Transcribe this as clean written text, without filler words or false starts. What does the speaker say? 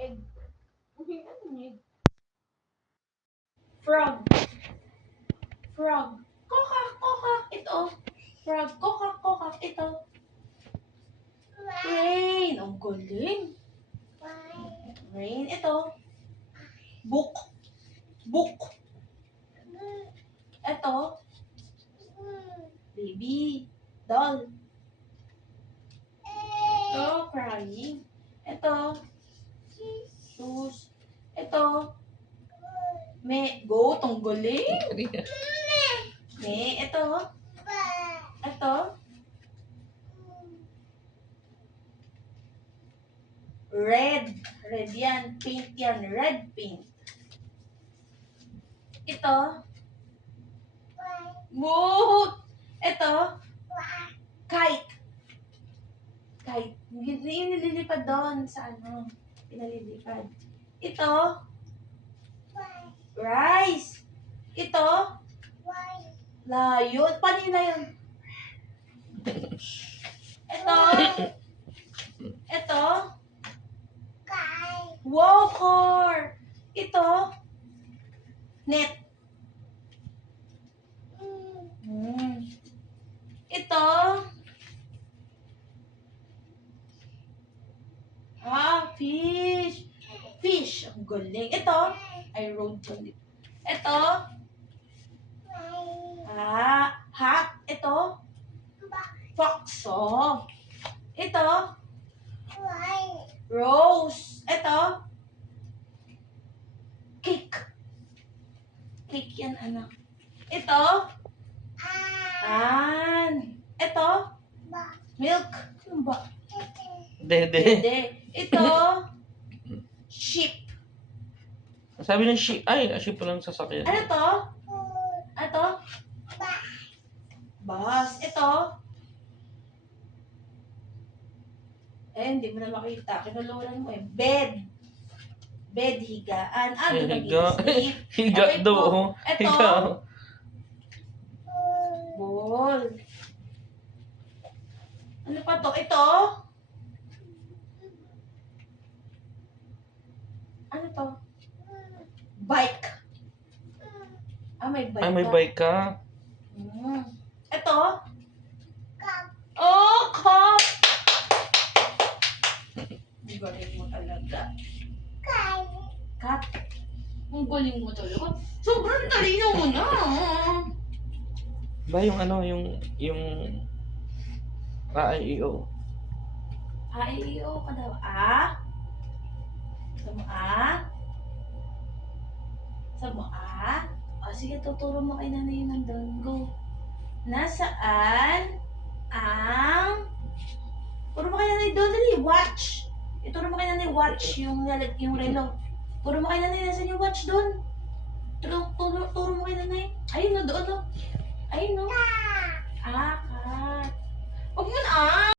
Egg. Ano egg? Frog. Frog. Kokak, kokak. Ito. Frog. Kokak, kokak. Ito. Rain. Ang galing. Rain. Ito. Book. Book. Ito. Baby. Doll. Oh, crying. Ito. Shoes. Ito. Goat. Ang galing. Ito. Ito. Red. Red yan. Pink yan. Red, pink. Ito. Boat. Ito. Kite. Kite. Yung nililipad doon sa ano. Pinalilipad. Ito. Rice. Ito. Lion. Paano yun na yun? Ito. Ito. Walker. Ito. Net. Ito. Fish. Fish. Ang galing. Ito. I wrote down dito. Ito. Hat. Ito. Fox. Oh. Ito. Rose. Ito. Cake. Cake yan, anak. Ito. Ito. Milk. Ano ba? Dede. Ito. Sheep. Sabi ng sheep. Ay, sheep pa lang sasakyan. Ano to? Ito. Bus. Ito. Hindi mo na makita. Kinuluran mo eh. Bed. Bed, higaan. Ay, Doon higa. nag-sleep. Higa Okay daw. po. Oh. Ito. Higa. Ball. Ano pa to? Ito. Ano to? Bike. May bike Ay, may ka. bike ka. Ito. Oh, cup. Ang galing mo talaga. Cat. Ang galing mo talaga. Sobrang talino mo na. Ba yung ano, yung AIEO. AIEO ka daw. Sa mo sige, tuturo mo kay nanay yun ng doon. Go. Nasaan ang... Turo mo kay nanay doon. Dali, watch. Ituro mo kay nanay watch yung relo. Turo mo kay nanay nasan yung watch doon. Turo mo kay nanay. Ayun na, doon. Ayun no. Kat. Huwag mo na